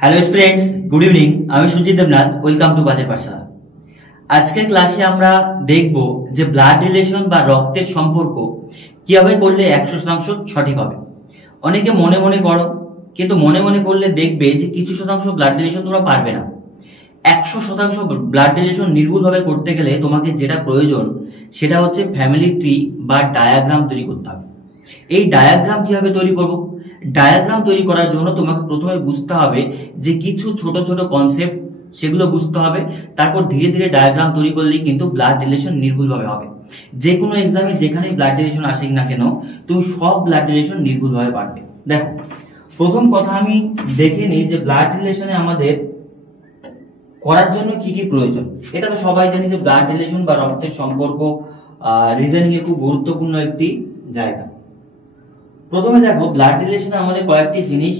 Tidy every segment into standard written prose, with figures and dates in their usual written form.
Hello students, good evening. আমি Sujit Debnath. Welcome to budget Pathshala. আজকের ক্লাসে আমরা দেখব যে ব্লাড রিলেশন বা রক্তের সম্পর্ক কিভাবে করলে 100% সঠিক হবে। অনেকে মনে মনে করো, কিন্তু মনে মনে করলে দেখবে যে কিছু শতাংশ ব্লাড রিলেশন তোমরা পারবে না। 100% ব্লাড রিলেশন নির্ভুলভাবে করতে গেলে তোমাকে যেটা প্রয়োজন সেটা হচ্ছে ফ্যামিলি ট্রি বা ডায়াগ্রাম তৈরি করতে হবে। এই ডায়াগ্রাম কিভাবে তৈরি করব? ডায়াগ্রাম তৈরি করার জন্য তোমাকে প্রথমে বুঝতে হবে যে কিছু ছোট ছোট কনসেপ্ট, সেগুলো বুঝতে হবে। তারপর ধীরে ধীরে ডায়াগ্রাম তৈরি করলেই কিন্তু ব্লাড রিলেশন নির্ভুলভাবে হবে। যে কোনো এক্সামে যেখানে ব্লাড রিলেশন আসে না কেন, তুমি সব ব্লাড রিলেশন নির্ভুলভাবে পারবে। দেখো, প্রথম কথা আমি দেখে নিই যে ব্লাড রিলেশনে আমাদের করার জন্য কি কি প্রয়োজন। এটা তো সবাই জানি যে ব্লাড রিলেশন বা রক্তের সম্পর্ক রিজনিং এর খুব গুরুত্বপূর্ণ একটি জায়গা। প্রথমে দেখো, ব্লাড রিলেশনে আমাদের কয়েকটি জিনিস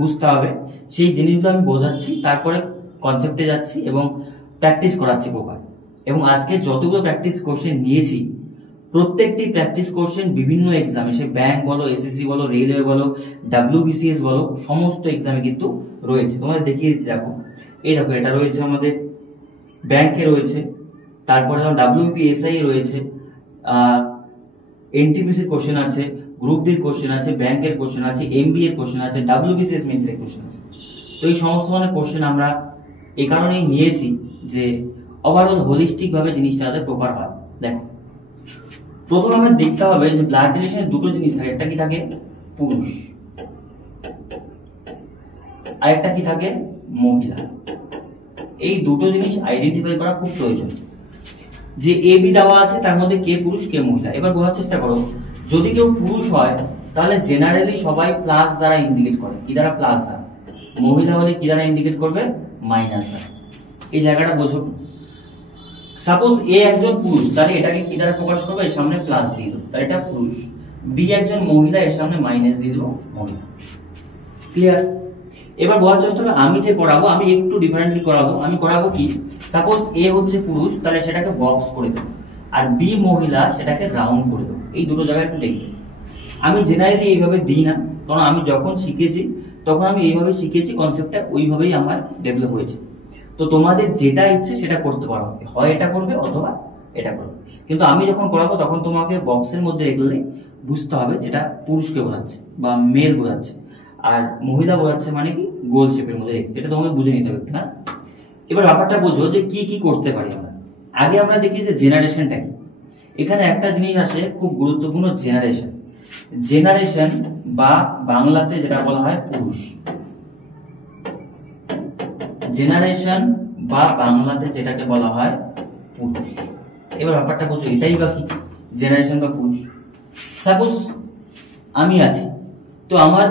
বুঝতে হবে। সেই জিনিসগুলো আমি বোঝাচ্ছি, তারপরে কনসেপ্টে যাচ্ছি এবং প্র্যাকটিস করাচ্ছি প্রকার। এবং আজকে যতগুলো প্র্যাকটিস কোশ্চেন নিয়েছি, প্রত্যেকটি প্র্যাকটিস কোশ্চেন বিভিন্ন এক্সামে, সে ব্যাংক বলো, এসএসসি বলো, রেলওয়ে বলো, ডাব্লিউবিসিএস বলো, সমস্ত এক্সামে কিন্তু রয়েছে। তোমাদের দেখিয়ে দিচ্ছি। দেখো, এই দেখো, এটা রয়েছে আমাদের ব্যাংকে রয়েছে, তারপরে ডাব্লিউপিএসআই রয়েছে, এনটিপিসির কোশ্চেন আছে, গ্রুপ ডির কোশ্চেন আছে, ব্যাংকের কোশ্চেন আছে, এমবিএ এর কোশ্চেন আছে, ডাব্লিউবিসিএস মেন্স এর কোশ্চেন আছে। তো এই সমস্ত ধরনের কোশ্চেন আমরা এই কারণেই নিয়েছি যে ওভারঅল হোলিস্টিক ভাবে জিনিসটা যাতে প্রপার হয়। দেখো, প্রথমে আমাদের দেখতে হবে যে ব্লাড রিলেশনে দুটো জিনিস থাকে। একটা কি থাকে? পুরুষ। আর একটা কি থাকে? মহিলা। এই দুটো জিনিস আইডেন্টিফাই করা খুব প্রয়োজন। যে এ বি দেওয়া আছে, তার মধ্যে কে পুরুষ কে মহিলা। এবার বোঝার চেষ্টা করো, যদি কেউ পুরুষ হয় তাহলে জেনারেলি সবাই প্লাস দ্বারা ইন্ডিকেট করে। কি দ্বারা? প্লাস দ্বারা। মহিলা হলে কি দ্বারা ইন্ডিকেট করবে? মাইনাস দ্বারা। এই জায়গাটা বোঝো। সাপোজ এ একজন পুরুষ, তাহলে এটাকে কি দ্বারা প্রকাশ করবে? এর সামনে প্লাস দিয়ে দেবো, তাহলে এটা পুরুষ। বি একজন মহিলা, এর সামনে মাইনাস দিয়ে দেবো, মহিলা। ক্লিয়ার? এবার বোঝার চেষ্টা করো, আমি যে করাবো আমি একটু ডিফারেন্টলি করাবো। আমি করাবো কি, সাপোজ এ হচ্ছে পুরুষ, তাহলে সেটাকে বক্স করে দেবো, আর বি মহিলা, সেটাকে রাউন্ড করে দেবো। এই দুটো জায়গায় একটু লিখবে। আমি জেনারেলি এইভাবে দিই না, কারণ আমি যখন শিখেছি তখন আমি এইভাবে শিখেছি, কনসেপ্টটা ওইভাবেই আমার ডেভেলপ হয়েছে। তো তোমাদের যেটা ইচ্ছে সেটা করতে পারো, হয় এটা করবে অথবা এটা করবে। কিন্তু আমি যখন করাবো তখন তোমাকে বক্সের মধ্যে রেখে বুঝতে হবে যেটা পুরুষকে বোঝাচ্ছে বা মেল বোঝাচ্ছে, আর মহিলা বোঝাচ্ছে মানে কি গোল শেপের মধ্যে রেখেছে। এটা তোমাকে বুঝে নিতে হবে, না? এবার ব্যাপারটা বোঝো যে কি কি করতে পারি আমরা। আগে আমরা দেখি যে জেনারেশনটা কি। এখানে একটা জিনিস আসে খুব গুরুত্বপূর্ণ, জেনারেশন। জেনারেশন বা বাংলাতে যেটা বলা হয় পুরুষ। জেনারেশন বা বাংলাতে যেটাকে বলা হয় পুরুষ। এবার ব্যাপারটা বোঝো, এটাই বা কি জেনারেশন বা পুরুষ। সাপোজ আমি আছি, তো আমার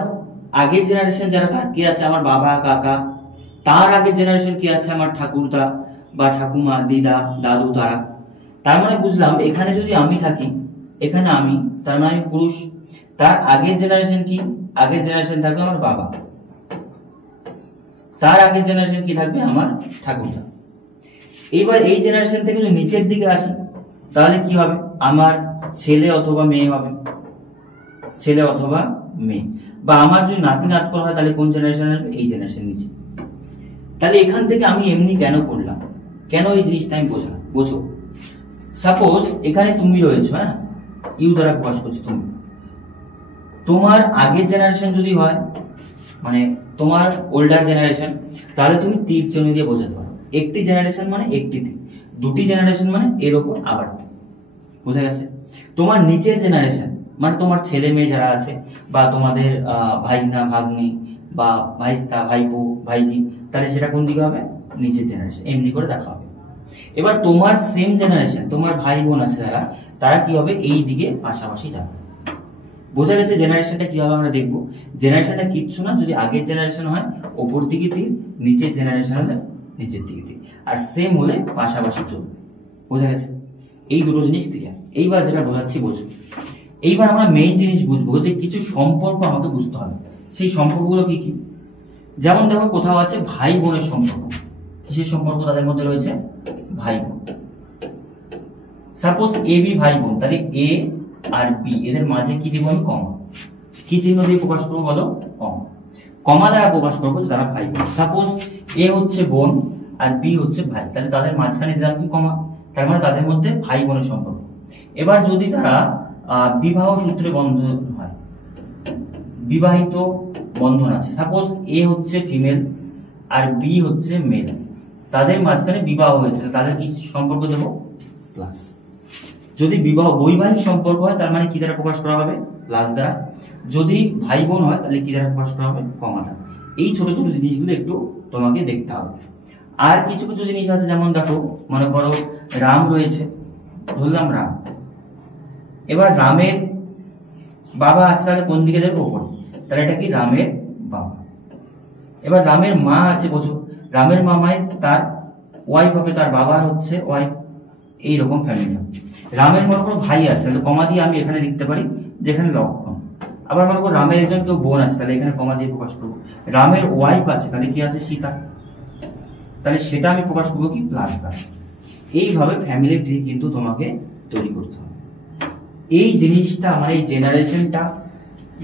আগের জেনারেশন যারা কে আছে? আমার বাবা কাকা। তার আগের জেনারেশন কি আছে? আমার ঠাকুরদা বা ঠাকুমা, দিদা, দাদু, তারা। তার মানে বুঝলাম এখানে যদি আমি থাকি, এখানে আমি, তার মানে আমি পুরুষ। তার আগের জেনারেশন কি? আগের জেনারেশন থাকবে আমার বাবা। তার আগের জেনারেশন কি থাকবে? আমার ঠাকুরদা। এইবার এই জেনারেশন থেকে যদি নিচের দিকে আসি, তাহলে কি হবে? আমার ছেলে অথবা মেয়ে হবে, ছেলে অথবা মেয়ে। বা আমার যদি নাতি নাতকর হয় তাহলে কোন জেনারেশন আসবে? এই জেনারেশন নিচে। তাহলে এখান থেকে আমি এমনি কেন করলাম, কেন এই জিনিসটা আমি বোঝালাম? বোঝো, সাপোজ এখানে তুমি রয়েছো, হ্যাঁ, ইউ দ্বারা প্রকাশ করছো তুমি। তোমার আগের জেনারেশন যদি হয়, মানে তোমার ওল্ডার জেনারেশন, তাহলে তুমি তীর চিহ্ন দিয়ে বোঝাতে পারো। একটি জেনারেশন মানে একটি তীর, দুটি জেনারেশন মানে এর উপর আবার তীর। বুঝা গেছে? তোমার নিচের জেনারেশন মানে তোমার ছেলে মেয়ে যারা আছে, বা তোমাদের ভাইনা ভাগ্নি বা ভাইস্তা ভাইপো ভাইজি, তাহলে সেটা কোন দিকে হবে? নিচের জেনারেশন। এমনি করে দেখা হবে। এবার তোমার সেম জেনারেশন, তোমার ভাই বোন আছে যারা, তারা কি হবে? এই দিকে পাশাপাশি যাবে। বোঝা গেছে জেনারেশনটা কি হবে? আমরা দেখবো জেনারেশনটা কিচ্ছু না, যদি আগের জেনারেশন হয় ওপর দিকে তীর, নিচের জেনারেশন হলে নিচের দিকে তীর, আর সেম হলে পাশাপাশি চলবে। বোঝা গেছে? এই দুটো জিনিস ক্লিয়ার। এইবার যেটা বোঝাচ্ছি বোঝো। এইবার আমরা মেইন জিনিস বুঝবো যে কিছু সম্পর্ক আমাকে বুঝতে হবে। সেই সম্পর্কগুলো কি কি? যেমন দেখো, কোথাও আছে ভাই বোনের সম্পর্ক। কিসের সম্পর্ক? তাদের মধ্যে রয়েছে ভাই বোন। সাপোজ এ বি ভাই বোন, তাহলে এ আর বি এদের মাঝে কি দিব? কমা। কি চিহ্ন দিয়ে প্রকাশ করবো বলো? কমা। কমা দ্বারা প্রকাশ করবো তারা ভাই বোন। সাপোজ এ হচ্ছে বোন আর বি হচ্ছে ভাই, তাহলে তাদের মাঝখানে দিলাম কি কমা, তার মানে তাদের মধ্যে ভাই বোনের সম্পর্ক। এবার যদি তারা বিবাহ সূত্রে বন্ধন হয়, বিবাহিত বন্ধন আছে, সাপোজ এ হচ্ছে ফিমেল আর বি হচ্ছে মেল, তাদের মাঝখানে বিবাহ হয়েছে, তাদের কি সম্পর্ক দেবো প্লাস। যদি বিবাহ বৈবাহিক সম্পর্ক হয় তার মানে কি দ্বারা প্রকাশ করা হবে প্লাস দ্বারা, যদি ভাই বোন হয় তাহলে কি দ্বারা প্রকাশ করা হবে কমা দ্বারা। এই ছোট ছোট জিনিসগুলো একটু তোমাকে দেখতে হবে। আর কিছু কিছু জিনিস আছে, যেমন দেখো মনে করো রাম রয়েছে, ধরলাম রাম, এবার রামের বাবা আছে, তাহলে কোন দিকে যাবে ওপরে, তাহলে এটা কি রামের বাবা। এবার রামের মা আছে, বোঝো রামের মামায় তার ওয়াইফ হবে, তার বাবার হচ্ছে ওয়াইফ, এইরকম ফ্যামিলি। রামের মনে করো ভাই আছে, তাহলে কমা দিয়ে আমি এখানে লিখতে পারি যেখানে লক্ষণ। আবার মনে করো রামের একজন কেউ বোন আছে, তাহলে এখানে কমা দিয়ে প্রকাশ করবো। রামের ওয়াইফ আছে, তাহলে কি আছে সীতা, তাহলে সেটা আমি প্রকাশ করবো কি প্লাস দ্বারা। এইভাবে ফ্যামিলি ট্রি কিন্তু তোমাকে তৈরি করতে হবে। এই জিনিসটা আমার এই জেনারেশনটা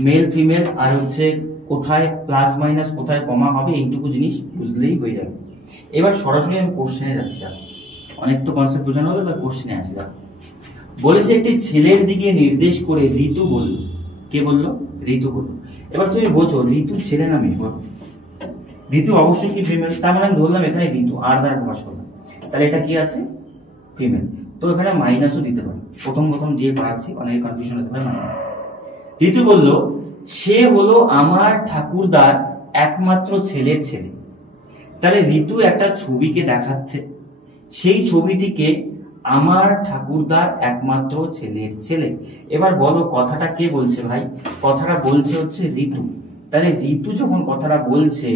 মেল ফিমেল আর হচ্ছে কোথায় প্লাস মাইনাস কোথায় কমা হবে এইটুকু জিনিস বুঝলেই হয়ে যাবে। এবার সরাসরি আমি কোশ্চেনে যাচ্ছি, অনেক তো কনসেপ্ট বোঝানো হবে, এবার কোশ্চেনে আসি। বলেছে একটি ছেলের দিকে নির্দেশ করে ঋতু বলল, কে বললো ঋতু বলল। এবার তুমি বোঝো ঋতু ছেলে না মেয়ে, বলো ঋতু অবশ্যই কি ফিমেল, তার মানে আমি ধরলাম এখানে ঋতু আর দ্বারা প্রকাশ করলাম, তাহলে এটা কি আছে ফিমেল, তো এখানে মাইনাসও দিতে পারি, প্রথম প্রথম দিয়ে পড়াচ্ছি অনেক কনফিউশন হতে পারে মাইনাস। ঋতু বলল সে হলো আমার ঠাকুরদার একমাত্র ছেলের ছেলে, তাহলে ঋতু একটা ছবিকে দেখাচ্ছে, সেই ছবিটিকে আমার ঠাকুরদার একমাত্র ছেলের ছেলে। এবার বলো কথাটা কে বলছে ভাই, কথাটা বলছে হচ্ছে ঋতু, তাহলে ঋতু যখন কথাটা বলছে,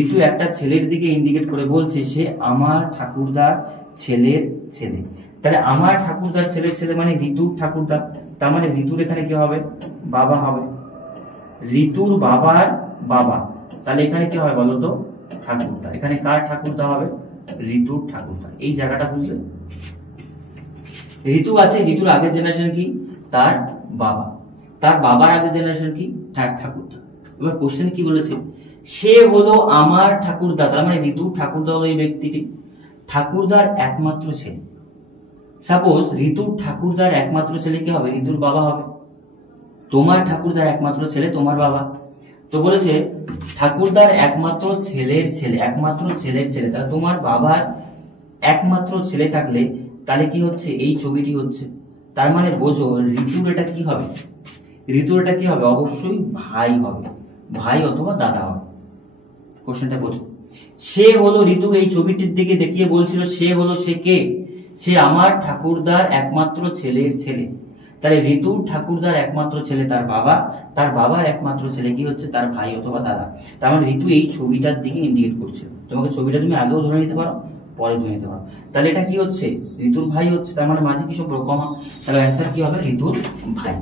ঋতু একটা ছেলের দিকে ইন্ডিকেট করে বলছে সে আমার ঠাকুরদার ছেলের ছেলে, তাহলে আমার ঠাকুরদার ছেলের ছেলে মানে ঋতুর ঠাকুরদার, তার মানে ঋতুর এখানে কি হবে বাবা হবে, ঋতুর বাবার বাবা, তাহলে এখানে কি হবে বলো তো ঠাকুরদা, এখানে কার ঠাকুরদা হবে ঋতুর ঠাকুরদা। এই জায়গাটা বুঝলে, ঋতু আছে, ঋতুর আগের জেনারেশন কি তার বাবা, তার বাবার আগের জেনারেশন কি ঠাকুরদা। এবার কোশ্চেন কি বলেছে, সে হলো আমার ঠাকুরদা, তার মানে ঋতুর ঠাকুরদা হলো এই ব্যক্তিটি, ঠাকুরদার একমাত্র ছেলে। সাপোজ ঋতুর ঠাকুরদার একমাত্র ছেলে কি হবে ঋতুর বাবা হবে, তোমার ঠাকুরদার একমাত্র ছেলে তোমার বাবা, তো বলেছে ঠাকুরদার একমাত্র ছেলের ছেলে, একমাত্র ছেলের ছেলে, তাহলে তোমার বাবার একমাত্র ছেলে থাকলে তাহলে কি হচ্ছে এই ছবিটি হচ্ছে, তার মানে বোঝো ঋতুর এটা কি হবে, ঋতুর এটা কি হবে অবশ্যই ভাই হবে, ভাই অথবা দাদা হবে। কোশ্চেনটা বোঝো, সে হলো ঋতু এই ছবিটির দিকে দেখিয়ে বলছিল সে হলো সে কে, সে আমার ঠাকুরদার একমাত্র ছেলের ছেলে, তাহলে ঋতুর ঠাকুরদার একমাত্র ছেলে তার বাবা, তার বাবার একমাত্র ছেলে কি হচ্ছে তার ভাই অথবা দাদা, তার মানে ঋতু এই ছবিটার দিকে ইন্ডিকেট করছে। তোমাকে ছবিটা তুমি আগেও ধরে নিতে পারো পরে ধরে নিতে পারো, তাহলে এটা কি হচ্ছে ঋতুর ভাই হচ্ছে, তার মানে মাঝে কি সম্পর্ক কমা, তাহলে অ্যান্সার কি হবে ঋতুর ভাই।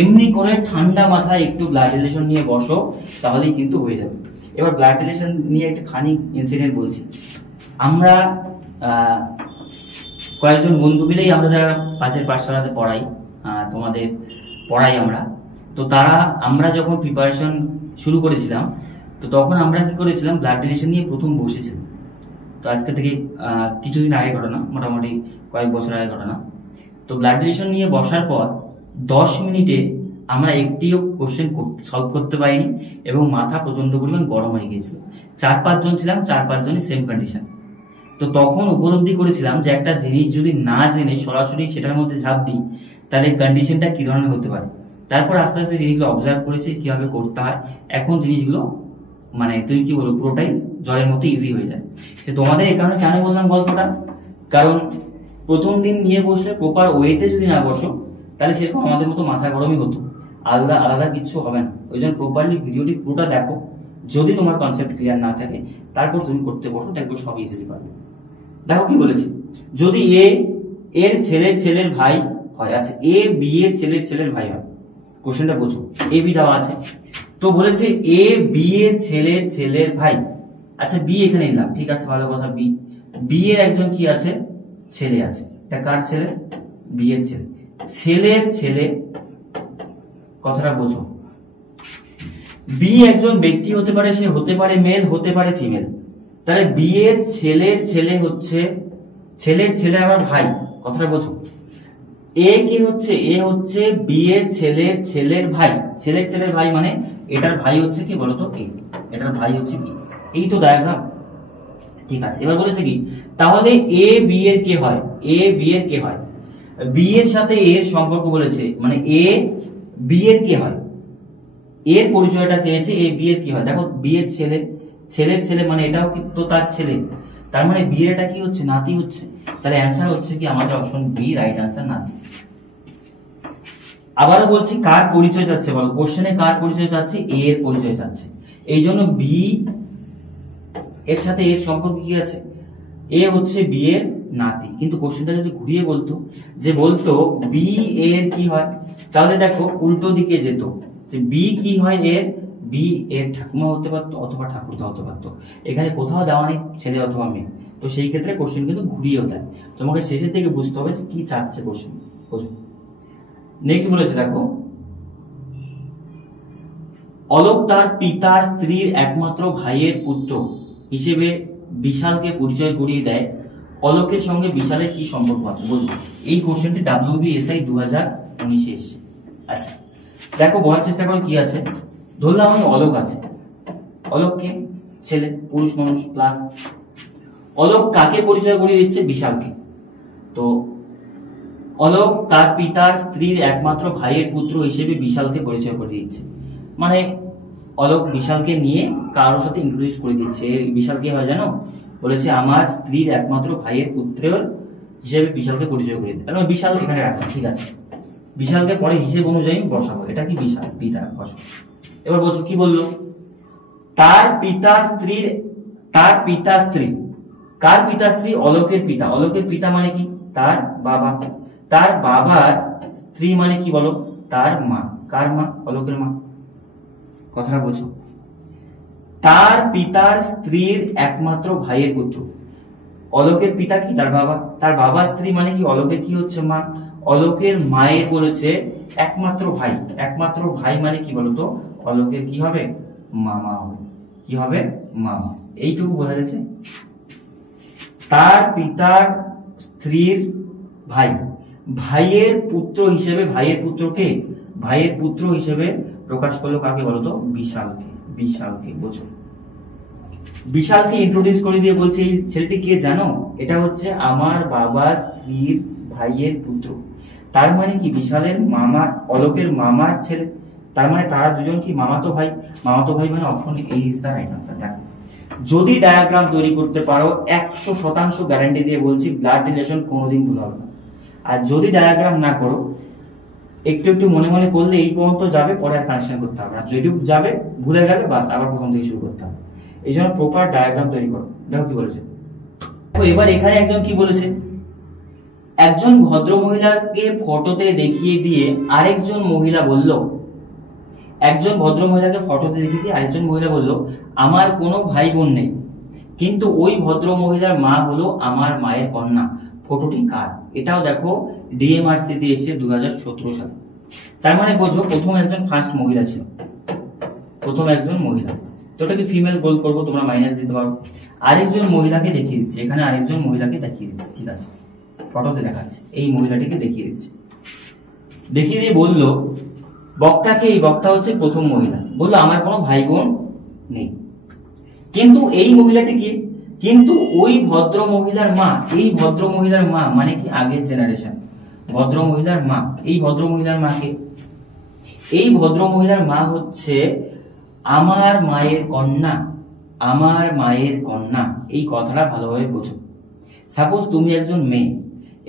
এমনি করে ঠান্ডা মাথায় একটু ব্লাড রিলেশন নিয়ে বসো তাহলেই কিন্তু হয়ে যাবে। এবার ব্লাড রিলেশন নিয়ে একটা ফানি ইনসিডেন্ট বলছি। আমরা কয়েকজন বন্ধু মিলেই আমরা যারা পাঁচের পাঠশালাতে পড়াই, তোমাদের পড়াই আমরা, তো আমরা যখন প্রিপারেশন শুরু করেছিলাম তো তখন আমরা কি করেছিলাম ব্লাড রিলেশন নিয়ে প্রথম বসেছিলাম। তো আজকে থেকে কিছুদিন আগে ঘটনা, মোটামুটি কয়েক বছর আগে ঘটনা। তো ব্লাড রিলেশন নিয়ে বসার পর 10 মিনিটে আমরা একটিও কোশ্চেন সলভ করতে পারিনি এবং মাথা প্রচন্ড পরিমাণ গরম হয়ে গিয়েছিল। 4-5 জন ছিলাম, 4-5 জনই সেম কন্ডিশন। তো তখন উপলব্ধি করেছিলাম যে একটা জিনিস যদি না জেনে সরাসরি সেটার মধ্যে ঝাঁপ দিই তাহলে কন্ডিশনটা কি ধরনের হতে পারে। তারপর আস্তে আস্তে জিনিসগুলো অবজার্ভ করেছি কিভাবে করতে হয়, এখন জিনিসগুলো মানে তুমি কি বলবো পুরোটাই জলের মতো ইজি হয়ে যায়। তোমাদের এই কারণে কেন বললাম গল্পটা, কারণ প্রথম দিন নিয়ে বসলে প্রপার ওয়েতে যদি না বসো তাহলে সেরকম আমাদের মতো মাথা গরমই হতো, আলাদা আলাদা কিছু হবে না। ওই জন্য প্রপারলি ভিডিওটি পুরোটা দেখো, যদি তোমার কনসেপ্ট ক্লিয়ার না থাকে তারপর তুমি করতে বসো, দেখো সব ইজিলি পারবে। দেখো কি বলেছি, যদি এ এর ছেলের ছেলের ভাই হয়, আচ্ছা এ বি এর ছেলের ছেলের ভাই হয়, কোশ্চেনটা বোঝো, এ বি দেওয়া আছে, তো বলেছে এ বি এর ছেলের ছেলের ভাই, আচ্ছা বি এখানে নিলাম, ঠিক আছে ভালো কথা, বি এর একজন কি আছে ছেলে আছে, এটা কার ছেলে বি এর ছেলে, ছেলের ছেলে, কথাটা বোঝো, বি একজন ব্যক্তি হতে পারে, সে হতে পারে মেল, হতে পারে ফিমেল। তাহলে বি এর ছেলের ছেলে হচ্ছে, ছেলের ছেলে আমার ভাই, কথাটা বোঝো। এ কি হচ্ছে, এ হচ্ছে বি এর ছেলের ছেলের ভাই, ছেলের ছেলের ভাই মানে এটার ভাই হচ্ছে কি বলতো, এ, এটার ভাই হচ্ছে কি, এই তো ডায়াগ্রাম। ঠিক আছে, এবার বলেছে কি, তাহলে এ বি এর কে হয়, এ বি এর কে হয়, বি এর সাথে এর সম্পর্ক বলেছে, মানে এ বি এর কে হয়, এর পরিচয়টা চেয়েছে, এ বি এর কি হয়। দেখো বি এর ছেলে, ছেলের ছেলে মানে এটাও কি তো তার ছেলে, তার মানে বি এর এটা কি হচ্ছে, নাতি হচ্ছে। তাহলে অ্যান্সার হচ্ছে কি আমাদের অপশন বি, রাইট অ্যান্সার নাতি। আবারও বলছি, কার পরিচয় চাচ্ছে বলো, কোশ্চেনে কার পরিচয় চাচ্ছে, এ এর পরিচয় চাচ্ছে, এই জন্য বি এর সাথে এর সম্পর্ক কি আছে, এ হচ্ছে বি এর নাতি। কিন্তু কোশ্চেনটা যদি ঘুরিয়ে বলতো, যে বলতো বি এর কি হয়, তাহলে দেখো উল্টো দিকে যেত, যে বি কি হয় এর, বি এর ঠাকুমা হতে পারতো অথবা ঠাকুরদা হতে পারতো। এখানে কোথাও দেওয়া নেই ছেলে অথবা মেয়ে, তো সেই ক্ষেত্রে কোশ্চেন কিন্তু ঘুরিয়েও দেয়। তোমাকে শেষের দিকে বুঝতে হবে যে কি চাচ্ছে কোশ্চেন, বুঝো। নেক্সট বলেছে দেখো, অলোক তার পিতার স্ত্রীর একমাত্র ভাইয়ের পুত্র হিসেবে বিশালকে পরিচয় করিয়ে দেয়, অলোকের সঙ্গে বিশালের কি সম্পর্ক আছে বুঝলো। এই কোশ্চেনটি WBSI 2019 এসছে। আচ্ছা দেখো বলার চেষ্টা করো কি আছে। ধরলাম আমি অলোক আছে, অলোককে ছেলে, পুরুষ মানুষ প্লাস, অলোক কাকে পরিচয় করিয়ে দিচ্ছে, বিশালকে। তো অলোক তার পিতার স্ত্রীর একমাত্র ভাইয়ের পুত্র হিসেবে বিশালকে পরিচয় করে দিচ্ছে, মানে অলোক বিশালকে নিয়ে কারোর সাথে ইন্ট্রোডিউস করে দিচ্ছে। বিশাল কি হয় জানো, বলেছে আমার স্ত্রীর একমাত্র ভাইয়ের পুত্রের হিসেবে বিশালকে পরিচয় করে দিচ্ছে। মানে বিশাল এখানে রাখলাম, ঠিক আছে, বিশালকে পরে হিসেব অনুযায়ী বসাবো, এটা কি বিশাল পিতা বসো। এবার বলছো কি বললো, তার পিতার স্ত্রীর, তার পিতা স্ত্রী, কার পিতা স্ত্রী, অলোকের পিতা, অলোকের পিতা মানে কি তার বাবা, তার বাবার স্ত্রী মানে কি বলো, তার মা, কার মা, অলোকের মা, কথাটা বোঝো। তার পিতার স্ত্রীর একমাত্র ভাইয়ের পুত্র, অলোকের পিতা কি তার বাবা, তার বাবার স্ত্রী মানে কি অলোকের কি হচ্ছে মা, অলোকের মায়ের বলেছে একমাত্র ভাই, একমাত্র ভাই মানে কি বলতো, অলোকের কি হবে, মামা হবে, কি হবে, মামা। এইটুকু বোঝা গেছে। তার পিতার স্ত্রীর ভাই, ভাইয়ের পুত্র হিসেবে, ভাইয়ের পুত্রকে, ভাইয়ের পুত্র হিসেবে প্রকাশ করলো কাকে বলতো, বিশালকে, বিশালকে বোঝো। বিশালকে ইন্ট্রোডিউস করে দিয়ে বলছে এই ছেলেটি কে জানো, এটা হচ্ছে আমার বাবা স্ত্রীর ভাইয়ের পুত্র। তার মানে কি বিশালের মামা, অলোকের মামার ছেলে, তার মানে তারা দুজন কি মামাতো ভাই, মামাতো ভাই মানে option A is the right answer. দেখো যদি ডায়াগ্রাম তৈরি করতে পারো 100% গ্যারান্টি দিয়ে বলছি ব্লাড রিলেশন কোনোদিন ভুল হবে না। আর যদি ডায়াগ্রাম না করো, একটু একটু মনে মনে করলে এই পর্যন্ত যাবে, পরে আর কানেকশন করতে হবে না, যেটুকু যাবে ভুলে গেলে বাস আবার প্রথম থেকে শুরু করতে হবে। এই জন্য প্রপার ডায়াগ্রাম তৈরি করো। দেখো কি বলেছে, এবার এখানে একজন কি বলেছে, একজন ভদ্র মহিলাকে ফটোতে দেখিয়ে দিয়ে আরেকজন মহিলা বলল, একজন ভদ্র মহিলাকে ফটোতে দেখিয়ে দিয়ে আরেকজন মহিলা বলল আমার কোনো ভাই বোন নেই, কিন্তু ওই ভদ্র মহিলার মা হলো আমার মায়ের কন্যা, ফটোটি কার। এটাও দেখো ডিএমআরসি তে এসেছে 2017 সালে। তার মানে বোঝো প্রথম একজন ফার্স্ট মহিলা ছিল, প্রথম একজন মহিলা, তো ওটাকে ফিমেল গোল করবো, তোমরা মাইনাস দিতে পারো। আরেকজন মহিলাকে দেখিয়ে দিচ্ছে, এখানে আরেকজন মহিলাকে দেখিয়ে দিচ্ছে, ঠিক আছে, ফটোতে দেখাচ্ছে, এই মহিলাটিকে দেখিয়ে দিচ্ছে, দেখিয়ে দিয়ে বললো বক্তাকে, এই বক্তা হচ্ছে প্রথম মহিলা, বললো আমার কোনো ভাই বোন নেই, কিন্তু এই মহিলাটি কি, কিন্তু ওই ভদ্র মহিলার মা, এই ভদ্র মহিলার মা মানে কি আগের জেনারেশন, ভদ্র মহিলার মা, এই ভদ্র মহিলার মাকে, এই ভদ্র মহিলার মা হচ্ছে আমার মায়ের কন্যা, আমার মায়ের কন্যা। এই কথাটা ভালোভাবে বোঝো। সাপোজ তুমি একজন মেয়ে,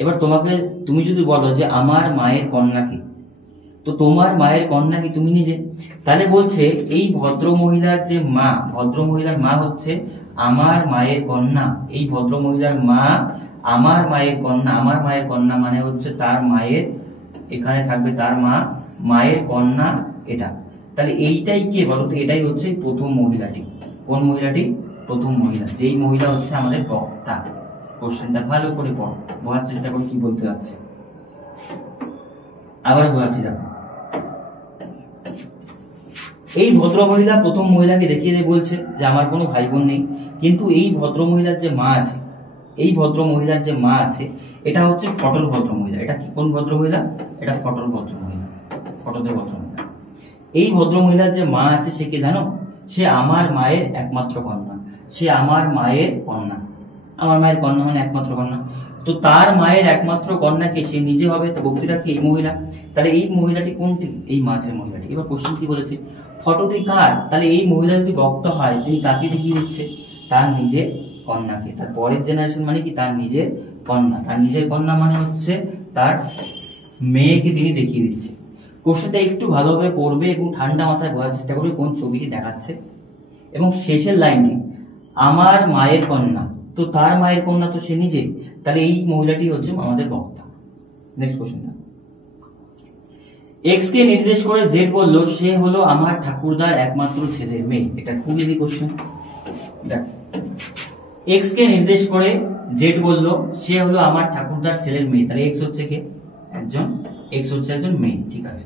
এবার তোমাকে, তুমি যদি বলো যে আমার মায়ের কন্যাকে, তো তোমার মায়ের কন্যা কি তুমি নিজে, তাহলে বলছে এই ভদ্র মহিলার যে মা, ভদ্র মহিলার মা হচ্ছে আমার মায়ের কন্যা, এই ভদ্র মহিলার মা আমার মায়ের কন্যা, আমার মায়ের কন্যা মানে হচ্ছে তার মায়ের, এখানে থাকবে তার মা, মায়ের কন্যা এটা। তাহলে এইটাই কে বলো তো, এটাই হচ্ছে প্রথম মহিলাটি। কোন মহিলাটি, প্রথম মহিলা, যেই মহিলা হচ্ছে আমাদের বক্তা। কোশ্চেনটা ভালো করে পড়ো, বোঝার চেষ্টা করো কি বলতে যাচ্ছে। আবার বোঝাচ্ছি দেখো, এই ভদ্র মহিলা প্রথম মহিলাকে দেখিয়ে দিয়ে বলছে যে আমার কোনো ভাই বোন নেই, কিন্তু এই ভদ্র মহিলার যে মা আছে, এই ভদ্র মহিলার যে মা আছে, এটা হচ্ছে ফটল ভদ্র মহিলা। এটা কি কোন ভদ্র মহিলা? এটা ফটল ভদ্র মহিলা, ফটদের ভদ্র মহিলা। এই ভদ্র মহিলার যে মা আছে সে কে জানো? সে আমার মায়ের একমাত্র কন্যা। সে আমার মায়ের কন্যা, আমার মায়ের কন্যা মানে একমাত্র কন্যা। তো তার মায়ের একমাত্র কন্যাকে সে নিজে হবে, তো বক্তৃতা কি এই মহিলা। তাহলে এই মহিলাটি কোনটি? এই মাঝের মহিলাটি। এবার কোশ্চেন কি বলেছে? ফটোটি কার? তাহলে এই মহিলা যদি বক্তা হয় তিনি কাকে দেখিয়ে দিচ্ছে? তার নিজের কন্যাকে। তার পরের জেনারেশন মানে কি? তার নিজের কন্যা। তার নিজের কন্যা মানে হচ্ছে তার মেয়েকে তিনি দেখিয়ে দিচ্ছে। কোশ্চেনটা একটু ভালোভাবে পড়বে এবং ঠান্ডা মাথায় বোঝার চেষ্টা করবে কোন ছবিটি দেখাচ্ছে। এবং শেষের লাইনটি আমার মায়ের কন্যা, তো তার মায়ের কন্যা তো সে নিজে, তাহলে এই মহিলাটি হচ্ছে আমাদের বক্তা। নেক্সট কোশ্চেন, এক্স কে নির্দেশ করে জেড বলল সে হলো আমার ঠাকুরদার একমাত্র ছেলের মেয়ে। এটা খুব ইজি কোশ্চেন। দেখ, এক্স কে নির্দেশ করে জেড বলল সে হলো আমার ঠাকুরদার ছেলের মেয়ে, তাহলে এক্স হচ্ছে কে? একজন, এক্স হচ্ছে একজন মেয়ে, ঠিক আছে।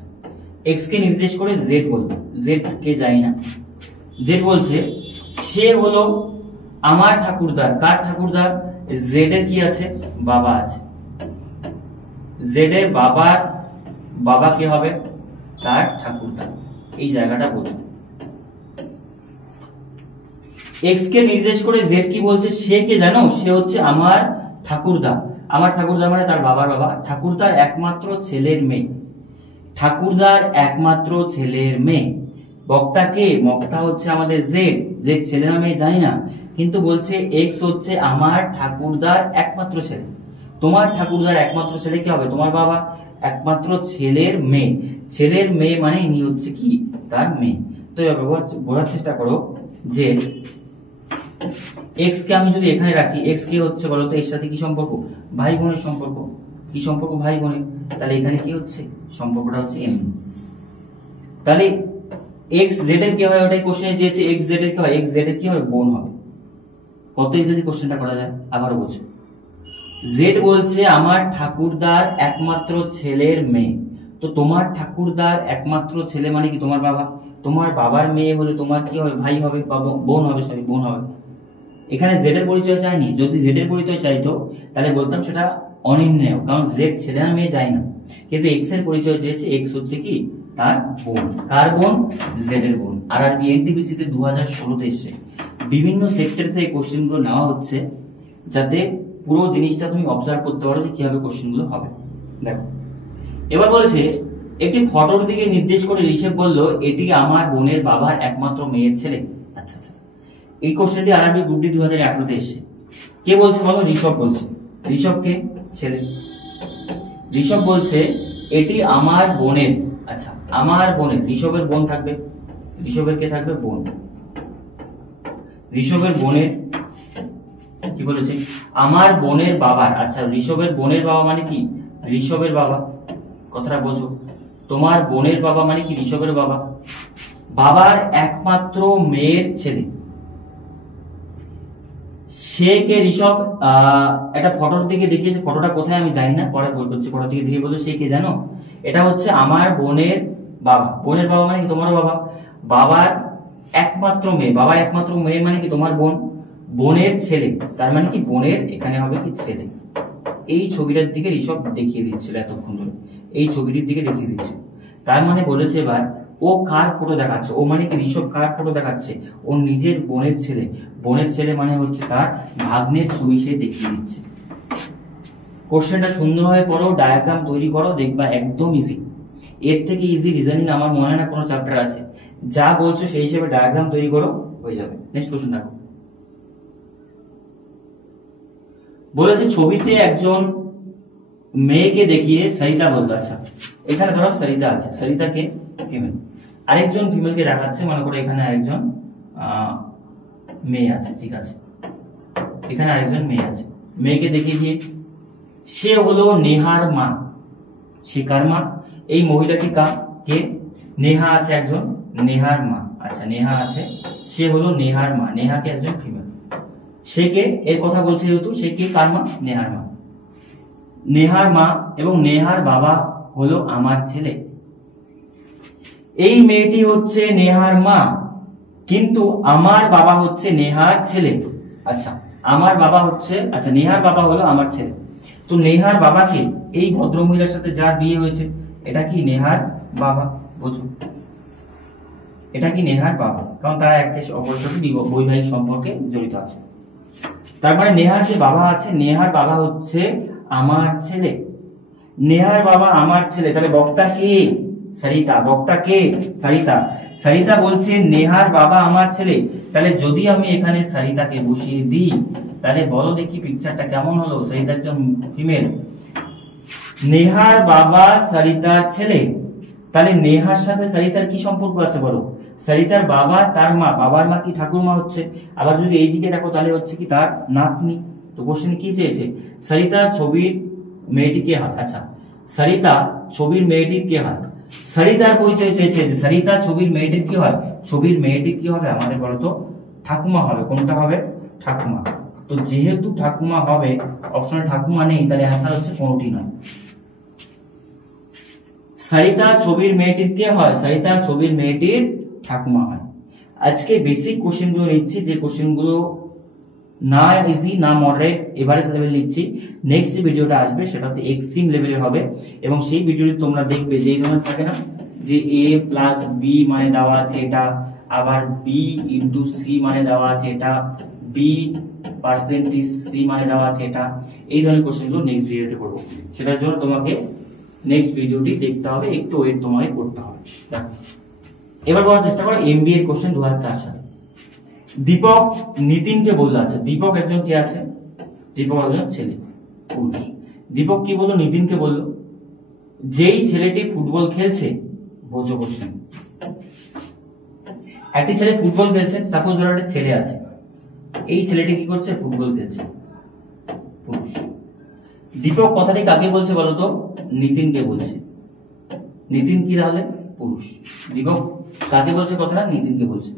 এক্স কে নির্দেশ করে জেড বলল, জেড কে জানি না, জেড বলছে সে হলো আমার ঠাকুরদার। কার ঠাকুরদার? জেড এর কি আছে? বাবা আছে। জেড এর বাবার বাবা কে হবে? তার ঠাকুরদার। এই জায়গাটা বলুন। এক্স কে নির্দেশ করে জেড কি বলছে? সে কে জানো? সে হচ্ছে আমার ঠাকুরদা। আমার ঠাকুরদা মানে তার বাবার বাবা। ঠাকুরদার একমাত্র ছেলের মেয়ে, ঠাকুরদার একমাত্র ছেলের মেয়ে। বক্তা কে? বক্তা হচ্ছে আমাদের জেড। জেড ছেলে না মেয়ে জানি না, কিন্তু বলছে এক্স হচ্ছে আমার ঠাকুরদার একমাত্র ছেলে। তোমার ঠাকুরদার একমাত্র ছেলে কি হবে? তোমার বাবা। একমাত্র ছেলের মেয়ে, ছেলের মেয়ে মানে ইনি হচ্ছে কি? তার মেয়ে। তো এবার বোঝার চেষ্টা করো যে এক্স কে আমি যদি এখানে রাখি, এক্স কে হচ্ছে বলতো এর সাথে কি সম্পর্ক? ভাই বোনের সম্পর্ক। কি সম্পর্ক? ভাই বোনের। তাহলে এখানে কি হচ্ছে? সম্পর্কটা হচ্ছে এম। তাহলে এক্স জেড এর কি হয়? ওটাই কোশ্চেনে দিয়েছে। এক্স জেড এর কি হয়? এক্স জেড এর কি হবে? বোন হবে। কত ইজিলি কোশ্চেনটা করা যায়। আবারও বলছি, জেড বলছে আমার ঠাকুরদার একমাত্র ছেলের মেয়ে। তো তোমার ঠাকুরদার একমাত্র ছেলে মানে কি? তোমার বাবা। তোমার বাবার মেয়ে হলে তোমার কি হবে? ভাই হবে বা বোন হবে, সরি বোন হবে। এখানে জেড এর পরিচয় চাইনি। যদি জেড এর পরিচয় চাইতো তাহলে বলতাম সেটা অনির্ণেয়, কারণ জেড ছেলে না মেয়ে যায় না। কিন্তু এক্স এর পরিচয় চেয়েছে, এক্স হচ্ছে কি? তার বোন। কার বোন? জেড এর বোন। আরআরবি এনটিপিসি তে 2016 তে এসেছে। বিভিন্ন সেক্টর থেকে কোশ্চেন গুলো নেওয়া হচ্ছে যাতে পুরো জিনিসটা তুমি অবজার্ভ করতে পারো যে কিভাবে কোশ্চেন গুলো হবে। দেখো, এবার বলেছে একটি ফটোর দিকে নির্দেশ করে ঋষভ বলল এটি আমার বোনের বাবার একমাত্র মেয়ের ছেলে। আচ্ছা আচ্ছা, এই কোশ্চেনটি আরআরবি গ্রুপ ডি 2018 তে এসেছে। কে বলছে বলো? ঋষভ বলছে। ঋষভ কে? ছেলে। ঋষভ বলছে এটি আমার বোনের। আচ্ছা, আমার বোনের, ঋষভের বোন থাকবে। ঋষভের কে থাকবে? বোন। ঋষভের বোনের কি বলেছে? আমার বোনের বাবার। আচ্ছা, ঋষভের বোনের বাবা মানে কি? ঋষভের বাবা। কথাটা বোঝো, তোমার বোনের বাবা মানে কি? ঋষভের বাবা। বাবার একমাত্র মেয়ের ছেলে। সে কে? ঋষভ। একটা ফটোর দিকে দেখিয়েছে, ফটোটা কোথায় আমি জানি না, পরে বল করছি। ফটোর দিকে দেখে বলছে সে কে জানো? এটা হচ্ছে আমার বোনের বাবা। বোনের বাবা মানে কি? তোমার বাবা। বাবার একমাত্র মেয়ে, বাবার একমাত্র মেয়ে মানে কি? তোমার বোন। বোনের ছেলে, তার মানে কি? বোনের এখানে হবে কি? ছেলে। এই ছবিটার দিকে ঋষভ দেখিয়ে দিচ্ছিল এতক্ষণ ধরে, এই ছবিটির দিকে দেখিয়ে দিচ্ছে। তার মানে বলেছে এবার ও কার ফটো দেখাচ্ছে? ও মানে কি? ঋষভ কার ফটো দেখাচ্ছে? ও নিজের বোনের ছেলে। বোনের ছেলে মানে হচ্ছে তার ভাগ্নের ছবি সে দেখিয়ে দিচ্ছে। কোশ্চেনটা সুন্দরভাবে পড়ো, ডায়াগ্রাম তৈরি করো, দেখবা একদম ইজি। এর থেকে ইজি রিজনিং আমার মনে হয় না কোনো চ্যাপ্টার আছে। যা বলছো সেই হিসেবে ডায়াগ্রাম তৈরি করো, হয়ে যাবে। নেক্সট কোশ্চেন দেখো, বলেছে ছবিতে একজন মেয়েকে দেখিয়ে সরিতা বলল। আচ্ছা, এখানে ধরো সরিতা আছে, সরিতাকে ফিমেল, আরেকজন ফিমেলকে দেখাচ্ছে, মনে করো এখানে আরেকজন মেয়ে আছে, ঠিক আছে, এখানে আরেকজন মেয়ে আছে। মেয়েকে দেখিয়ে দিয়ে সে হলো নেহার মা। সে কার মা? এই মহিলাটি কে? নেহা আছে একজন, নেহার মা। আচ্ছা, নেহা আছে, সে হলো নেহার মা। নেহাকে একজন ফিমেল। সে কে? এর কথা বলছে যেহেতু, সে কে? কার মা? নেহার মা। নেহার মা এবং নেহার বাবা হলো আমার ছেলে। এই মেয়েটি হচ্ছে নেহার মা, কিন্তু আমার বাবা হচ্ছে নেহার ছেলে। আচ্ছা, আমার বাবা হচ্ছে, আচ্ছা নেহার বাবা হলো আমার ছেলে। তো নেহার বাবাকে, এই ভদ্রমহিলার সাথে যার বিয়ে হয়েছে, এটা কি নেহার বাবা? বুঝো, এটা কি নেহার বাবা, কারণ তারা একে অপরের সাথে বৈবাহিক সম্পর্কে জড়িত আছে। তার মানে নেহার যে বাবা আছে, নেহার বাবা হচ্ছে আমার ছেলে। নেহার বাবা আমার ছেলে, তাহলে বক্তা কে? সরিতা। বক্তা কে? সরিতা। সরিতা বলছে নেহার বাবা আমার ছেলে, তাহলে যদি আমি এখানে সরিতাকে বসিয়ে দিই, তাহলে বলো দেখি পিকচারটা কেমন হলো? সরিতা একজন ফিমেল, নেহার বাবা সরিতার ছেলে, তাহলে নেহার সাথে সরিতার কি সম্পর্ক আছে বলো? সরিতার বাবা তার মা, বাবার মা কি ঠাকুরমা হচ্ছে। আবার যদি এইদিকে দেখো তাহলে হচ্ছে কি তার নাতনি। তো কোশ্চেন কি চেয়েছে? সরিতা ছবির মেয়েটি কে হয়? আচ্ছা, সরিতা ছবির মেয়েটির কে হয়? সরিতার পরিচয় চেয়েছে যে সরিতা ছবির মেয়েটির কি হয়? ছবির মেয়েটির কি হবে আমাদের বলতো? ঠাকুমা হবে। কোনটা হবে? ঠাকুমা। তো যেহেতু ঠাকুমা হবে, অপশনে ঠাকুমা নেই, তাহলে অ্যান্সার হচ্ছে কোনটি নয়। সরিতা ছবির মেয়েটির কে হয়? সরিতা ছবির মেয়েটির ঠাকুমা হয়। আজকে বেসিক কোশ্চেন গুলো নিচ্ছি, যে কোশ্চেন গুলো না ইজি না মডারেট এভারেজ লেভেল নিচ্ছি। নেক্সট যে ভিডিওটা আসবে সেটাতে এক্সট্রিম লেভেলের হবে, এবং সেই ভিডিওটি তোমরা দেখবে যে এই ধরনের থাকে না, যে a প্লাস বি মানে দেওয়া আছে এটা, আবার বি ইন্টু সি মানে দেওয়া আছে এটা, বি পার্সেন্টেজ সি মানে দেওয়া আছে এটা, এই ধরনের কোশ্চেন গুলো নেক্সট ভিডিওতে করবো। সেটার জন্য তোমাকে নেক্সট ভিডিওটি দেখতে হবে, একটু ওয়েট তোমাকে করতে হবে। দেখো এবার বলার চেষ্টা করো এমবিএ কোশ্চেন 2004 সালে। দীপক নিতিনকে বললো, আচ্ছা দীপক একজন কে আছে? দীপক একজন ছেলে, পুরুষ। দীপক কি বললো? নিতিনকে বললো যেই ছেলেটি ফুটবল খেলছে, বোঝো কোশ্চেন। একটি ছেলে ফুটবল খেলছে, সাপোজ ধরো একটা ছেলে আছে, এই ছেলেটি কি করছে? ফুটবল খেলছে, পুরুষ। দীপক কথাটি কাকে বলছে বলতো? নিতিনকে বলছে। নিতিন কি তাহলে? পুরুষ। দীপক কাকে বলছে কথাটা? নিতিনকে বলছে।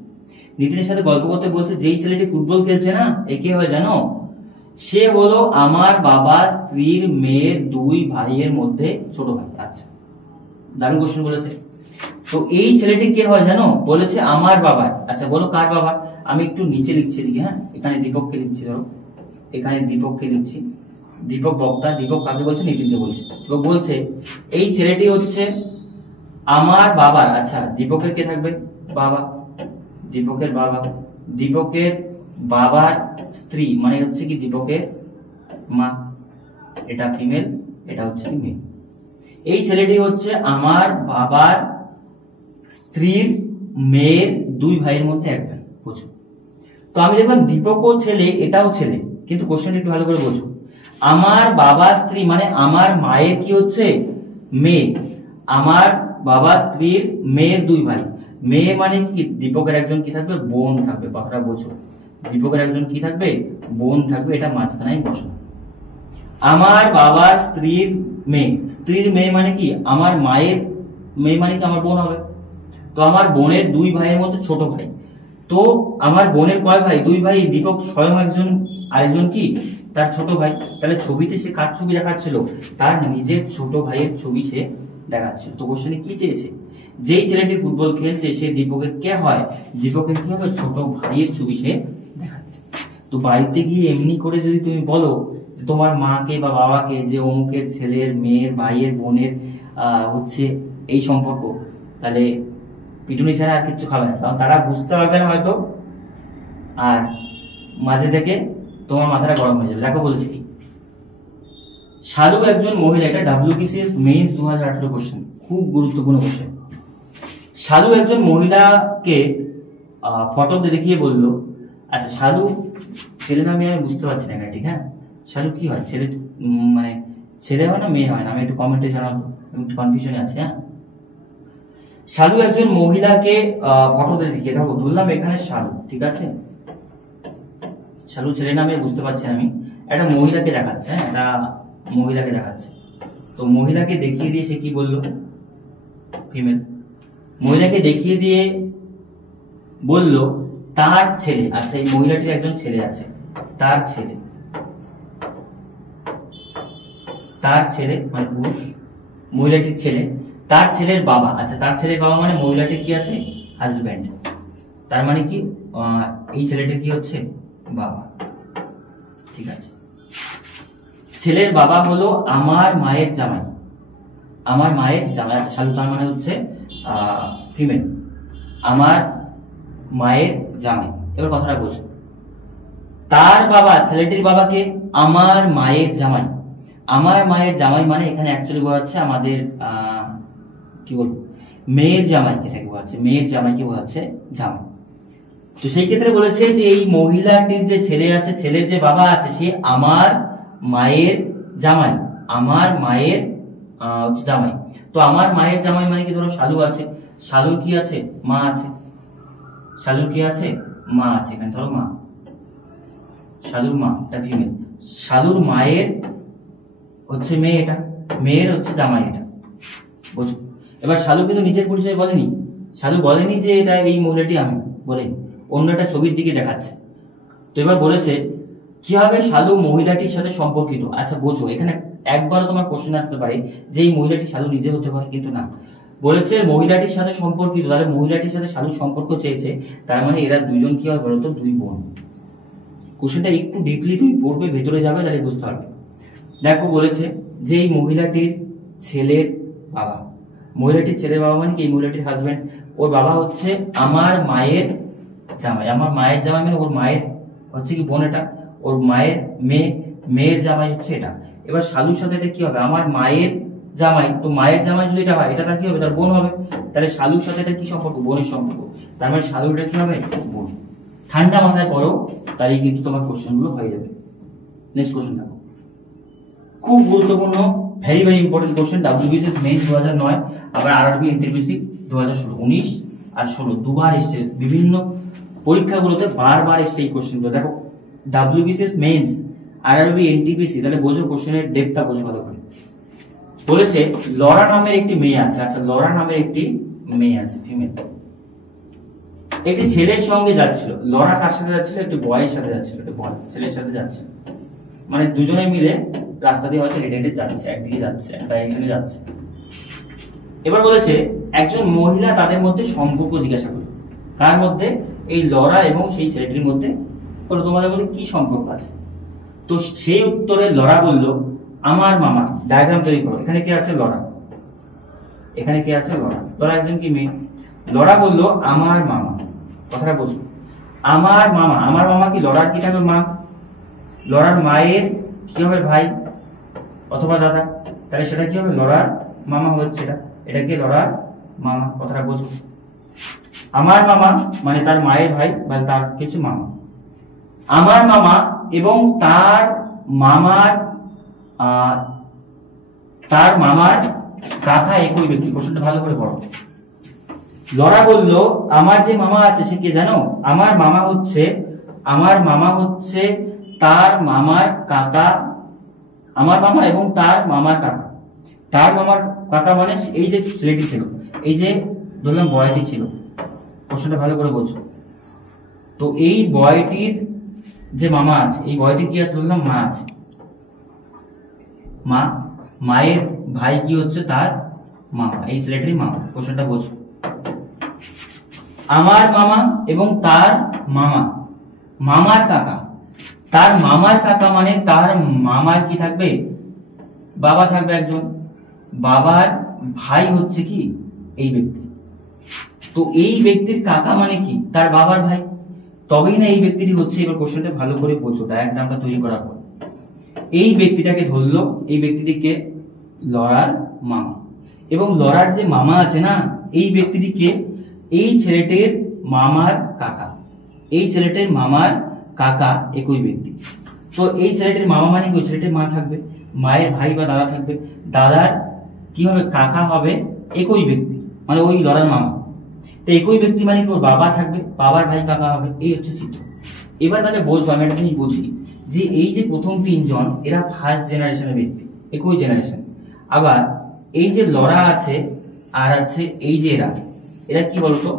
নিতিনের সাথে গল্প করতে বলছে যেই ছেলেটি ফুটবল খেলছে না, এ কে হয় জানো? সে হলো আমার বাবা স্ত্রীর মেয়ের দুই ভাইয়ের মধ্যে ছোট ভাই। আচ্ছা, দারুণ কোশ্চেন বলেছে। তো এই ছেলেটি কে হয় জানো? বলেছে আমার বাবা। আচ্ছা বলো কার বাবা? আমি একটু নিচে লিখছি এদিকে, হ্যাঁ, এখানে দীপককে লিখছি, ধরো এখানে দীপককে লিখছি। দীপক বক্তা, দীপক কাকে বলছে? নিতিনকে বলছে। দীপক বলছে এই ছেলেটি হচ্ছে আমার বাবার, আচ্ছা দীপকের কে থাকবে? বাবা, দীপকের বাবা। দীপকের বাবার স্ত্রী মানে হচ্ছে কি দীপকের মা, এটা ফিমেল, এটা হচ্ছে মেল। এই ছেলেটি হচ্ছে আমার বাবার স্ত্রীর মেয়ের দুই ভাইয়ের মধ্যে এক ভাই। বুঝো, তো আমি দেখলাম দীপকও ছেলে, এটাও ছেলে, কিন্তু কোশ্চেনটা একটু ভালো করে বোঝো। আমার বাবার স্ত্রী মানে আমার মায়ের কি হচ্ছে? মেয়ে। আমার বাবা স্ত্রীর মেয়ের দুই ভাই, মেয়ে মানে কি দীপকের একজন কি থাকবে? বোন থাকবে। কথাটা বোঝো, দীপকের একজন কি থাকবে? বোন থাকবে, এটা মাঝখানে বসো। আমার বাবার স্ত্রীর মেয়ে, স্ত্রীর মেয়ে মানে কি আমার মায়ের মেয়ে, মানে কি আমার বোন হবে। তো আমার বোনের দুই ভাইয়ের মধ্যে ছোট ভাই, তো আমার বোনের কয় ভাই? দুই ভাই। দীপক স্বয়ং একজন, আরেকজন কি তার ছোট ভাই। তাহলে ছবিতে সে কার ছবি দেখাচ্ছিল? তার নিজের ছোট ভাইয়ের ছবি সে দেখাচ্ছিল। তো কোশ্চেনে কি চেয়েছে? যেই ছেলেটি ফুটবল খেলছে সে দীপকের কে হয়? দীপকের কি হবে? ছোট ভাইয়ের ছবি সে দেখাচ্ছে। তো বাড়িতে গিয়ে এমনি করে যদি তুমি বলো যে তোমার মাকে বা বাবাকে যে অমুকের ছেলের মেয়ের ভাইয়ের বোনের হচ্ছে এই সম্পর্ক, তাহলে পিটুনি ছাড়া আর কিছু খাবে না, কারণ তারা বুঝতে পারবে না হয়তো, আর মাঝে থেকে তোমার মাথাটা গরম হয়ে যাবে। দেখো বলছি কি, শালু একজন মহিলা, এটা WBCS মেইনস 2018 কোশ্চেন, খুব গুরুত্বপূর্ণ কোশ্চেন। শালু একজন মহিলাকে ফটো দেখিয়ে বলল, আচ্ছা শালু ছেলে না মেয়ে আমি বুঝতে পারছি না ঠিক, হ্যাঁ শালু কি হয়? ছেলে মানে ছেলে হয় না মেয়ে হয় না? আমি একটু কমেন্টে জানাবো, আমি একটু কনফিউশনে আছি। হ্যাঁ, শালু একজন মহিলাকে ফটো দেখিয়ে, দেখো ধরলাম এখানে শালু, ঠিক আছে, শালু ছেলে না মেয়ে বুঝতে পারছি আমি, একটা মহিলাকে দেখাচ্ছে, হ্যাঁ একটা মহিলাকে দেখাচ্ছে। তো মহিলাকে দেখিয়ে দিয়ে সে কি বললো? ফিমেল। মহিলাকে দেখিয়ে দিয়ে বলল তার ছেলে, আচ্ছা এই মহিলাটির একজন ছেলে আছে, তার ছেলে, তার ছেলে মানে পুরুষ, মহিলাটির ছেলে, তার ছেলের বাবা, আচ্ছা তার ছেলের বাবা মানে মহিলাটির কি আছে, হাজব্যান্ড। তার মানে কি এই ছেলেটা কি হচ্ছে, বাবা। ঠিক আছে, ছেলের বাবা হলো আমার মায়ের জামাই, আমার মায়ের জামাই। আচ্ছা শালু তার মানে হচ্ছে ফিমেল, আমার মায়ের জামাই। এবার কথাটা বোঝো, তার বাবা ছেলেটির বাবাকে আমার মায়ের জামাই, আমার মায়ের জামাই মানে এখানে অ্যাকচুয়ালি বোঝাচ্ছে আমাদের কি বলবো, মেয়ের জামাই, যেটাকে বোঝাচ্ছে মেয়ের জামাইকে বোঝাচ্ছে জামাই। তো সেই ক্ষেত্রে বলেছে যে এই মহিলাটির যে ছেলে আছে, ছেলের যে বাবা আছে, সে আমার মায়ের জামাই, আমার মায়ের জামাই। তো আমার মায়ের জামাই মানে কি, ধরো শালু আছে, শালুর কি আছে, মা আছে, শালুর কি আছে, মা আছে। এখানে ধরো মা, শালুর মা, এটা ফিমেল। শালুর মায়ের হচ্ছে মেয়ে, এটা মেয়ের হচ্ছে জামাই, এটা বুঝো। এবার শালু কিন্তু নিজের পরিচয় বলেনি, শালু বলেনি যে এটা এই মহিলাটি আমি, বলেনি, অন্য একটা ছবির দিকে দেখাচ্ছে। তো এবার বলেছে কিভাবে শালু মহিলাটির সাথে সম্পর্কিত। আচ্ছা বোঝো, এখানে একবারও তোমার কোশ্চেন আসতে পারে যে এই মহিলাটি শালু নিজে হতে পারে, কিন্তু না, বলেছে মহিলাটির সাথে সম্পর্কিত। তাহলে মহিলাটির সাথে শালু সম্পর্ক চেয়েছে, তার মানে এরা দুইজন কি হয় বলতো, দুই বোন। কোশ্চেনটা একটু ডিপলি তুমি পড়বে, ভেতরে যাবে, তাহলে বুঝতে পারবে। দেখো বলেছে যে এই মহিলাটির ছেলের বাবা, মহিলাটির ছেলের বাবা মানে কি, এই মহিলাটির হাজবেন্ড, ওর বাবা হচ্ছে আমার মায়ের জামাই, আমার মায়ের জামাই মানে ওর মায়ের হচ্ছে কি বোন, এটা ওর মায়ের মেয়ে, মেয়ের জামাই হচ্ছে এটা। এবার শালুর সাথে এটা কি হবে, আমার মায়ের জামাই, তো মায়ের জামাই যদি এটা হয়, এটা তার কি হবে, তার বোন হবে। তাহলে শালুর সাথে এটা কি সম্পর্ক, বোনের সম্পর্ক। তার মানে শালুর এটা কি হবে, বোন। ঠান্ডা মাথায় পড়ো, তাই কিন্তু তোমার কোশ্চেন গুলো হয়ে যাবে। নেক্সট কোশ্চেন দেখো, খুব গুরুত্বপূর্ণ, very very important question, WBCS means 2009, আবার আরআরবি এনটিপিসি 2016, 19 আর 16 দুবার এসছে, বিভিন্ন পরীক্ষাগুলোতে বারবার এসছে এই কোশ্চেনগুলো। দেখো ডাব্লিউবিসিএস মেইনস, আরআরবি এনটিপিসি, তাহলে বোঝো কোশ্চেনের ডেপথটা বোঝো ভালো করে। বলেছে লরা নামের একটি মেয়ে আছে, আচ্ছা লরা নামের একটি মেয়ে আছে, ফিমেল, একটি ছেলের সঙ্গে যাচ্ছিল। লরা কার সাথে যাচ্ছিল, একটি বয়ের সাথে যাচ্ছিল, একটি বয় ছেলের সাথে যাচ্ছে, মানে দুজনে মিলে রাস্তা দিয়ে হয়তো হেঁটে হেঁটে যাচ্ছে, একদিকে যাচ্ছে, একটা এখানে যাচ্ছে। এবার বলেছে একজন মহিলা তাদের মধ্যে সম্পর্ক জিজ্ঞাসা করল, কার মধ্যে, এই লরা এবং সেই ছেলেটির মধ্যে, বলো তোমাদের মধ্যে কি সম্পর্ক আছে। তো সেই উত্তরে লরা বলল আমার মামা। ডায়াগ্রাম তৈরি করো, এখানে কে আছে, লরা, এখানে কে আছে, লরা, লরা একজন কি মেয়ে। লরা বলল আমার মামা, কথাটা বুঝো, আমার মামা, আমার মামা কি লরার কি থাকবে, মা, লরার মায়ের কি হবে, ভাই অথবা দাদা, তাহলে সেটা কি হবে, লরার মামা হচ্ছে এটা, এটা কি লরার মামা, কথাটা বোঝো। আমার মামা মানে তার মায়ের ভাই বা তার কিছু মামা, আমার মামা এবং তার মামার কাকা একই ব্যক্তি। প্রশ্নটা ভালো করে পড়ো। লরা বলল আমার যে মামা আছে সে কে জানো, আমার মামা হচ্ছে তার মামার কাকা, আমার মামা এবং তার মামার কাকা। তার মামার কাকা মানে এই যে ছেলেটি ছিল, এই যে ধরলাম বয়টি ছিল। প্রশ্নটা ভালো করে বোঝো। তো এই বয়টির যে মামা আছে, এই বয়টির কি আছে বললাম, মা আছে, মা, মায়ের ভাই কি হচ্ছে তার মামা, এই ছেলেটির মামা। প্রশ্নটা বোঝো, আমার মামা এবং তার মামা, মামার কাকা, তার মামার কাকা মানে তার মামার কি থাকবে, বাবা থাকবে একজন, বাবার ভাই হচ্ছে কি এই ব্যক্তি। তো এই ব্যক্তির কাকা মানে কি, তার বাবার ভাই, তবেই না এই ব্যক্তিটি হচ্ছে। এবার কোশ্চেনটা ভালো করে বোঝো, ডায়াগ্রামটা তৈরি করার পর এই ব্যক্তিটাকে ধরলো, এই ব্যক্তিটিকে লরার মামা, এবং লরার যে মামা আছে না, এই ব্যক্তিটিকে এই ছেলেটির মামার কাকা, এই ছেলেটির মামার কাকা একই ব্যক্তি। তো এই ছেলেটির মামা মানে কি, ওই ছেলেটির মা থাকবে, মায়ের ভাই বা দাদা থাকবে, দাদার কি হবে, কাকা হবে একই ব্যক্তি, মানে ওই লরার মামা। তো একই ব্যক্তি মানে কি, ওর বাবা থাকবে, বাবার ভাই কাকা হবে, এই হচ্ছে চিত্র। এবার তাহলে বোঝো, আমি একটা জিনিস বুঝি যে এই যে প্রথম তিনজন এরা ফার্স্ট জেনারেশনের ব্যক্তি, একই জেনারেশন। আবার এই যে লরা আছে আর আছে এই যে এরা কি বলতো,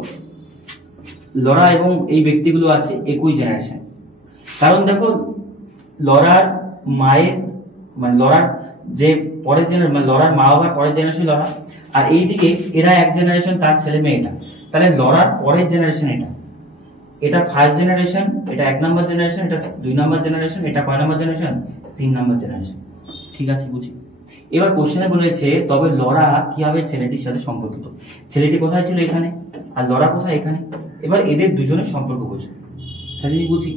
লরা এবং এই ব্যক্তিগুলো আছে একই জেনারেশন। কারণ দেখো লরার মায়ের মানে লরার যে পরের জেনারেশন মানে লরার মা বাবার পরের জেনারেশন লরা, আর এইদিকে এরা এক জেনারেশন, তার ছেলে মেয়ে এটা, তাহলে লরার পরের জেনারেশন এটা, এটা ফার্স্ট জেনারেশন, এটা 1 নম্বর জেনারেশন, এটা 2 নম্বর জেনারেশন, এটা কয় নম্বর জেনারেশন, 3 নম্বর জেনারেশন। ঠিক আছে, বুঝি। এবার কোশ্চেনে বলেছে তবে লরা কিভাবে ছেলেটির সাথে সম্পর্কিত। ছেলেটি কোথায় ছিল, এখানে, আর লরা কোথায়, এখানে। এবার এদের দুজনের সম্পর্ক বুঝো। তাহলে বুঝি,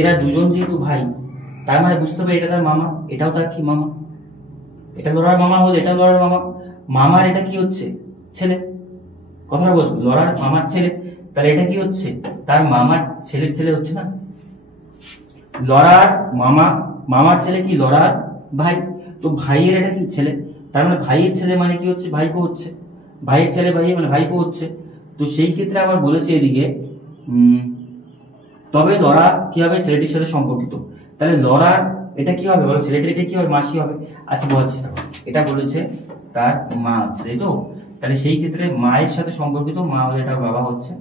এরা দুজন যেহেতু ভাই, তার মানে বুঝতে হবে এটা তার মামা, এটাও তার কি মামা, এটা লরার মামা হলে এটাও লরার মামা, মামার এটা কি হচ্ছে, ছেলে। কথাটা বলছো, লরার মামার ছেলে, তাহলে এটা কি হচ্ছে, তার মামার ছেলের ছেলে হচ্ছে না। লরার মামা, মামার ছেলে কি লরার ভাই, তো ভাইয়ের এটা কি ছেলে, তার মানে ভাইয়ের ছেলে মানে কি হচ্ছে, ভাইপো হচ্ছে, ভাইয়ের ছেলে ভাই মানে ভাইপো হচ্ছে। তো সেই ক্ষেত্রে আবার বলেছে এদিকে তবে লরা কি হবে ছেলেটির সাথে সম্পর্কিত, তাহলে লরার এটা কি হবে বলো, ছেলেটির এটা কি হবে, মাসি হবে। আচ্ছা বোঝার চেষ্টা করো, এটা বলেছে তার মা হচ্ছে, তাই তো, তাহলে সেই ক্ষেত্রে মায়ের সাথে সম্পর্কিত, মা হলে এটা বাবা হচ্ছে।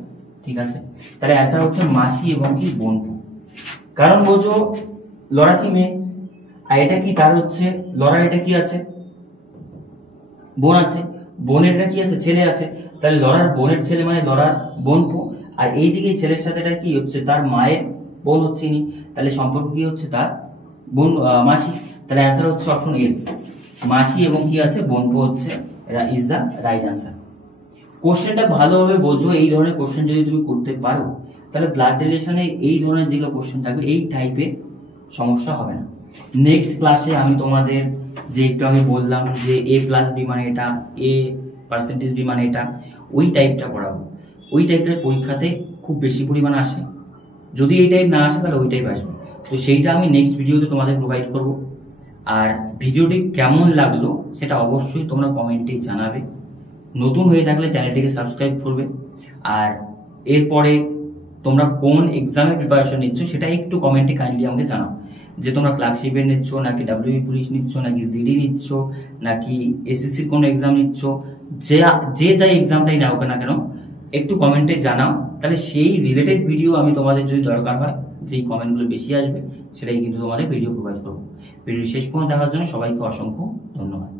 ঠিক আছে, তাহলে অ্যান্সার হচ্ছে মাসি এবং কি বোনপো। কারণ বোঝো লরা কি মেয়ে, আর এটা কি তার হচ্ছে লরার এটা কি আছে, বোন আছে, বোনের এটা কি আছে, ছেলে আছে, তাহলে লরার বোনের ছেলে মানে লরার বোনপো, আর এইদিকে ছেলের সাথে এটা কি হচ্ছে, তার মায়ের বোন হচ্ছে ইনি, তাহলে সম্পর্ক কি হচ্ছে, তার বোন মাসি। তাহলে অ্যান্সার হচ্ছে অপশন এ, মাসি এবং কি আছে বোনপো হচ্ছে, এটা ইজ দা রাইট অ্যান্সার। কোশ্চেনটা ভালোভাবে বোঝো, এই ধরনের কোশ্চেন যদি তুমি করতে পারো তাহলে ব্লাড রিলেশনে এই ধরনের যেগুলো কোশ্চেন থাকবে এই টাইপের সমস্যা হবে না। নেক্সট ক্লাসে আমি তোমাদের যে একটু আমি বললাম যে A+B মানে এটা, A পার্সেন্টেজ B মানে এটা, ওই টাইপটা পড়াবো। ওই টাইপটার পরীক্ষাতে খুব বেশি পরিমাণে আসে, যদি এই টাইপ না আসে তাহলে ওই টাইপ আসবে। তো সেইটা আমি নেক্সট ভিডিওতে তোমাদের প্রোভাইড করব। আর ভিডিওটি কেমন লাগলো সেটা অবশ্যই তোমরা কমেন্টে জানাবে। নতুন হয়ে থাকলে চ্যানেলটিকে সাবস্ক্রাইব করবে। আর এরপরে তোমরা কোন এক্সামের প্রিপারেশন নিচ্ছ সেটা একটু কমেন্টে কাইন্ডলি আমাকে জানাও, যে তোমরা ক্লার্কশিপের নিচ্ছ নাকি ডাব্লিউবি পুলিশ নিচ্ছ নাকি জিডি নিচ্ছ নাকি এসএসসি কোন এক্সাম নিচ্ছ, যে যাই এক্সামটাই নাও না কেন একটু কমেন্টে জানাও, তাহলে সেই রিলেটেড ভিডিও আমি তোমাদের যদি দরকার হয়, যেই কমেন্টগুলো বেশি আসবে সেটাই কিন্তু তোমাদের ভিডিও প্রোভাইড করবো। ভিডিও শেষ পর্যন্ত দেখার জন্য সবাইকে অসংখ্য ধন্যবাদ।